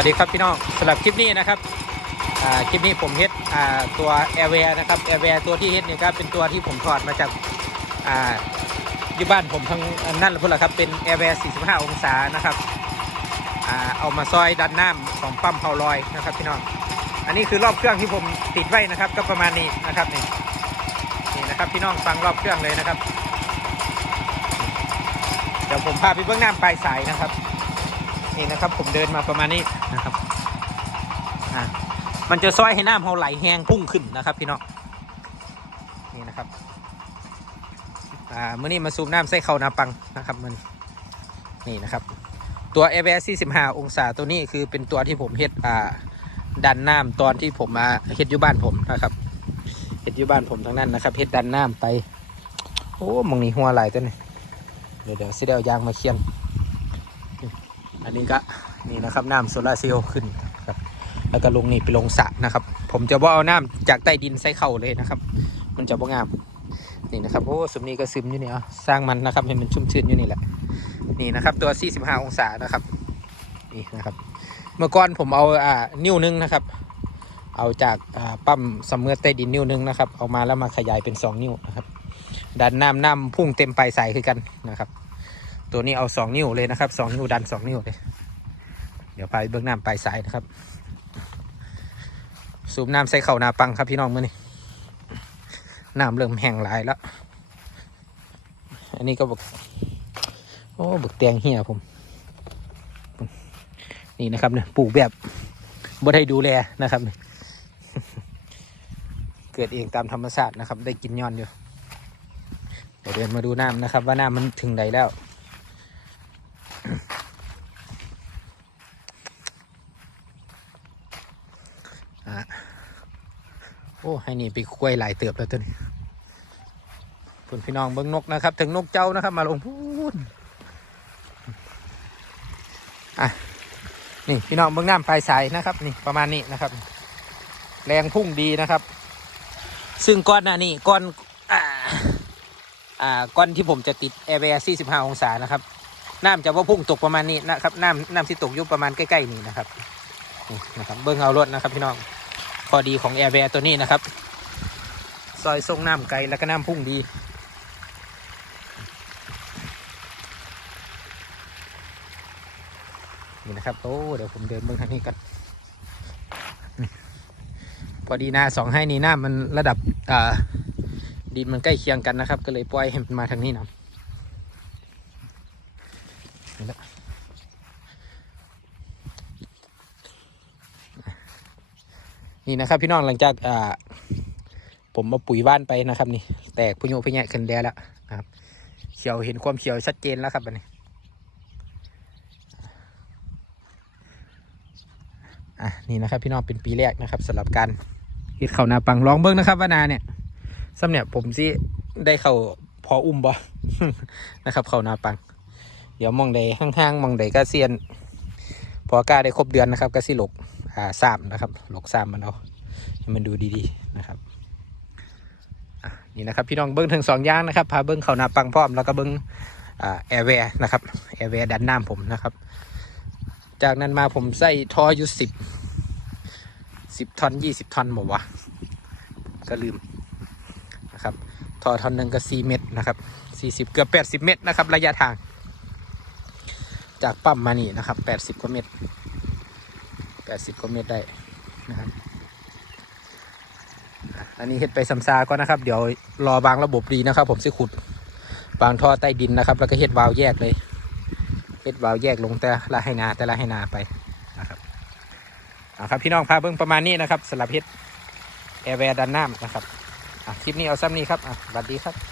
วัสดีครับพี่น้องสำหรับคลิปนี้นะครับคลิปนี้ผมเฮ็ดตัว Airware นะครับ Airware ตัวที่เฮ็ดเนี่ยก็เป็นตัวที่ผมถอดมาจากอ่าที่บ้านผมทางนั่นแหละพุ่นละครับเป็น Airware 45 องศานะครับอเอามาซอยดันน้ำของปั๊มเผาลอยนะครับพี่น้องอันนี้คือรอบเครื่องที่ผมติดไว้นะครับ ก็ประมาณนี้นะครับนี่นี่นะครับพี่น้องฟังรอบเครื่องเลยนะครับ เดี๋ยวผมพาไปเบื้องน้ำปลายสายนะครับ นี่นะครับ ผมเดินมาประมาณนี้นะครับอ่ามันจะซอยให้น้ำเขาไหลแห้งพุ่งขึ้นนะครับ พี่น้องนี่นะครับอ่าเมื่อนี้มาซูมน้ำใส่เขานาปังนะครับมันนี่นะครับ ตัว a อ r 45 องศาตัวนี้คือเป็นตัวที่ผมเฮ็ดอ่าดันน้ำตอนที่ผมมาเฮ็ดอยู่บ้านผมนะครับเฮ็ดอยู่บ้านผมทั้งนั้นนะครับเฮ็ดดันน้ำไป โอ้มองนี่หัวไหลตัวนี้เดี๋ยวเดี๋ยวสิเดียวยางมาเคียน อันนี้ก็นี่นะครับน้ำโซลาร์เซลล์ขึ้นครับ แล้วก็ลงนี่ไปลงสระนะครับ ผมจะว่าเอาน้ำจากใต้ดินใส่เข่าเลยนะครับ มันจะบ่งามนี่นะครับโอ้สมนี้ก็ซึมอยู่นี่เอาสร้างมันนะครับให้มันชุ่มชื้นอยู่นี่แหละ นี่นะครับ ตัว 45 องศานะครับ นี่นะครับ เมื่อก่อนผมเอาอ่านิ้วนึงนะครับ เอาจากอ่าปั๊มสำเมือใต้ดินนิ้วนึงนะครับ เอามาแล้วมาขยายเป็น 2 นิ้วนะครับดันน้ำน้ำพุ่งเต็มปลายสายคือกันนะครับ ตัวนี้เอาสองนิ้วเลยนะครับสองนิ้วดันสองนิ้วเลย เดี๋ยวไปเบื้องน้ำปลายสายนะครับ สูบน้ำใส่เข่านาปังครับพี่น้องเมื่อนี้น้ำเริ่มแห้งหลายแล้ว อันนี้ก็บอกโอ้บึกแตงเหี่ยผม นี่นะครับเนี่ยปลูกแบบบ่ได้ดูแลนะครับ เกิดเองตามธรรมชาตินะครับ ได้กินย้อนอยู่เดี๋ยวเดินมาดูน้ำนะครับ ว่าน้ำมันถึงไหนแล้วะโอ้ให้นี่ไปคุยหลายเติบแล้วตัวนี้คุณพี่น้องเบิ้งนกนะครับ ถึงนกเจ้านะครับ มาลงพูนอะนี่พี่น้องเบิ้งน้ำปลายสายนะครับ นี่ประมาณนี้นะครับ แรงพุ่งดีนะครับ ซึ่งก้อนน้านี่ก้อนอ่าก้อนที่ผมจะติดแอร์แวร์45 องศานะครับน้ำจะว่าพุ่งตกประมาณนี้นะครับน้ำน้ำที่ตกยู่ประมาณใกล้ๆนี่นะครับ นะครับเบิ้งเอารถนะครับพี่น้องพอดีของแอร์แวร์ตัวนี้นะครับซอยทรงน้ำไกลแล้วก็น้ำพุ่งดี นี่นะครับโอ้เดี๋ยวผมเดินเบิ้งทางนี้กันพอดีนาสองให้นี่น้ำมันระดับอ่าดินมันใกล้เคียงกันนะครับ ก็เลยปล่อยให้มันมาทางนี้นะนี่แหละ นี่นะครับ พี่น้องหลังจากอ่าผมมาปุ๋ยบ้านไปนะครับ นี่ แตกพุโยพุแยะขึ้นแล้วแล้วนะครับ เขียวเห็นความเขียวชัดเจนแล้วครับอันนี้อะนี่นะครับพี่น้องเป็นปีแรกนะครับสำหรับการเฮ็ดเขานาปังลองเบิ้งนะครับ ว่านาเนี่ยสำเนี่ยผมสิได้เข้าพออุ้มบ่นะครับ เขานาปัง เดี๋ยวมองใดห้างๆมองใดก็เซียน พอกล้าได้ครบเดือนนะครับก็สิหลก อ่าสามนะครับ หลกสามมันเอาให้มันดูดีๆนะครับนี่นะครับพี่น้องเบิ้งถึงสองย่างนะครับพาเบิ้งเขานาปังพร้อมแล้วก็เบิ้งแอร์แวร์นะครับแอร์แวร์ดันน้ำผมนะครับ จากนั้นมาผมใส่ทออยู่สิบสิบทอนยี่สิบทอนหมดวะก็ลืมนะครับท่อทอนหนึ่งก็สี่เมตรนะครับสี่สิบเกือบแปดสิบเมตรนะครับ ระยะทาง จากปั๊มมานี่นะครับแปดสิบกว่าเมตร แปดสิบกว่าเมตรได้นะครับอันนี้เฮ็ดไปซัมซาก็นะครับ เดี๋ยวรอบางระบบดีนะครับ ผมสิขุดบางท่อใต้ดินนะครับ แล้วก็เฮ็ดวาล์วแยกเลยเฮ็ดวาล์วแยกลงแต่ละให้นาแต่ละให้นาไปนะครับเอาครับพี่น้องพาเบิ่งประมาณนี้นะครับสำหรับเฮ็ดแอร์แวร์ดันน้ำนะครับอะคลิปนี้เอาซ้ำนี้ครับอะสวัสดีครับ